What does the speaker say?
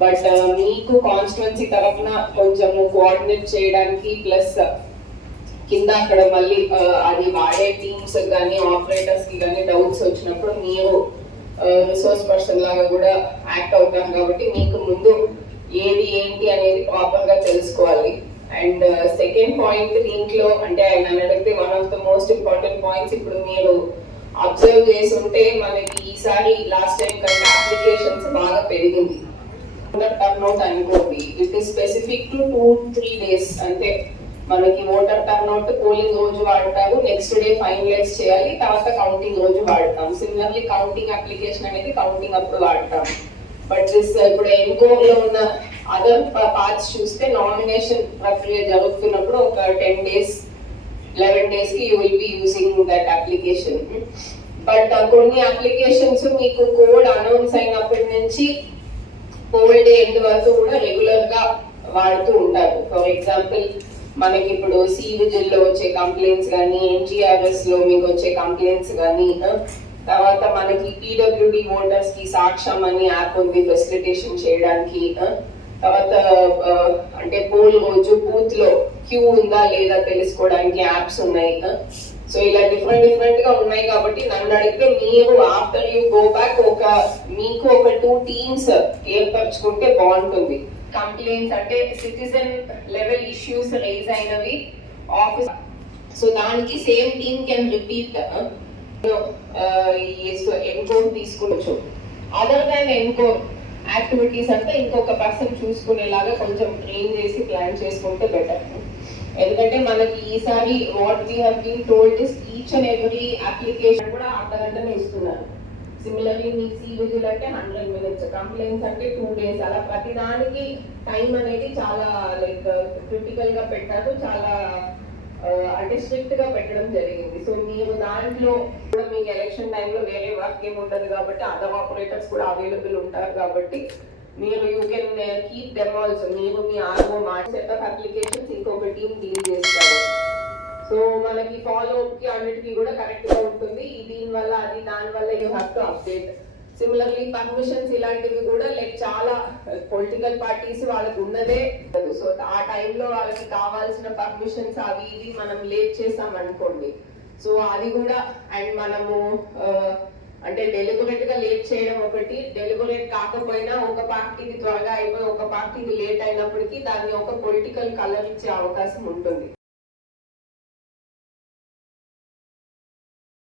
But మీకు constituency తరఫున కొంచెం కోఆర్డినేట్ చేయడానికి ప్లస్ కింద అక్కడ మళ్ళీ అది వాడే టీమ్స్ కానీ ఆపరేటర్స్ కి కానీ డౌట్స్ వచ్చినప్పుడు మీరు రిసోర్స్ పర్సన్ లాగా కూడా యాక్ట్ అవుతాం కాబట్టి మీకు ముందు ఏది ఏంటి అనేది ప్రాపర్ గా తెలుసుకోవాలి. అండ్ సెకండ్ పాయింట్ దీంట్లో అంటే నన్ను అడిగితే one of the most important points ఇప్పుడు మీరు అబ్జర్వ్ చేసి ఉంటే మనకి ఈసారి లాస్ట్ టైం కంటే అప్లికేషన్స్ బాగా పెరిగింది. టర్న్అవుట్ అనుకోండి, it is specific to 2-3 days. అంటే మనకి ఓటర్ టర్న్అవుట్ పోలింగ్ రోజు వాడతారు, నెక్స్ట్ డే ఫైనలైజ్ చేయాలి, తర్వాత కౌంటింగ్ రోజు వాడతాం. సిమిలర్లీ కౌంటింగ్ అప్లికేషన్ అనేది కౌంటింగ్ అప్పుడు వాడతాం. బట్ ఇప్పుడు ఎన్కోర్ లో ఉన్న అదర్ పార్ట్స్ చూస్తే నామినేషన్ ప్రక్రియ జరుగుతున్నప్పుడు ఒక 10 days 11 days కి you will be using that application. But కొన్ని అప్లికేషన్స్ మీకు కోడ్ అనౌన్స్ అయినప్పటి నుంచి పోల్ డే ఎండ్ వరకు కూడా రెగ్యులర్ గా వాడుతూ ఉంటారు. ఫర్ ఎగ్జాంపుల్ మనకి ఇప్పుడు సివిజిల్ లో వచ్చే కంప్లైంట్స్ కానీ, ఎన్జిఆర్ఎస్ లో మీకు వచ్చే కంప్లైంట్స్ కానీ, తర్వాత మనకి పీడబ్ల్యూడి ఓటర్స్ కి సాక్ష్యం అని యాప్ ఉంది ఫెసిలిటేషన్ చేయడానికి. తర్వాత అంటే పోల్ రోజు బూత్ లో క్యూ ఉందా లేదా తెలుసుకోవడానికి యాప్స్ ఉన్నాయి. సో ఇలా డిఫరెంట్ గా ఉన్నాయి కాబట్టి నన్ను అడిగితే మీరు ఆఫ్టర్ యూ గో బ్యాక్ మీకు ఒక 2 teams ఏర్పరచుకుంటే బాగుంటుంది. కంప్లైంట్స్ అంటే సిటిజన్ లెవెల్ ఇష్యూస్ రైజ్ అయినవి ఆఫీస్, సో దానికి same team can repeat encore తీసుకోవచ్చు. అదర్ దాన్ ఎన్కోర్ యాక్టివిటీస్ అంతా ఇంకొక పర్సన్ చూసుకునేలాగా కొంచెం ట్రైన్ చేసి ప్లాన్ చేసుకుంటే బెటర్. ఎందుకంటే మనకి ఈసారి what we have been told is each and every application కూడా అర్ధగంటనే ఇస్తున్నారు. సిమిలర్లీ మీకు సివిజిల్ అంటే 100 minutes, కంప్లైంట్స్ అంటే 2 days. అలా ప్రతిదానికి టైం అనేది చాలా లైక్ క్రిటికల్ గా పెట్టారు, చాలా అంటే స్ట్రిక్ట్ గా పెట్టడం జరిగింది. సో మీరు దాంట్లో కూడా మీకు ఎలక్షన్ టైంలో వేరే వర్క్ ఏమి ఉండదు కాబట్టి అదర్ ఆపరేటర్స్ కూడా అవైలబుల్ ఉంటారు కాబట్టి మీరు you can keep them also. మీరు మీ ఆర్ఓ సెట్ ఆఫ్ అప్లికేషన్స్ ఇంకొక టీమ్ డీల్ చేస్తారు. సో మనకి ఫాలో అప్ కి అన్నిటికీ కూడా కరెక్ట్ గా ఉంటుంది. దీనివల్ల అది దానివల్ల you have to update. Similarly permissions ఇలాంటివి కూడా లైక్ చాలా పొలిటికల్ పార్టీస్ వాళ్ళకు ఉన్నదే. సో ఆ టైంలో వాళ్ళకి కావాల్సిన పర్మిషన్స్ అవి ఇవి మనం లేట్ చేసాం అనుకోండి, సో అది కూడా అండ్ మనము అంటే డెలిబరేట్ గా లేట్ చేయడం ఒకటి, డెలిబరేట్ కాకపోయినా ఒక పార్టీకి త్వరగా అయిపోయి ఒక పార్టీకి లేట్ అయినప్పటికీ దాన్ని ఒక పొలిటికల్ కలర్ ఇచ్చే అవకాశం ఉంటుంది.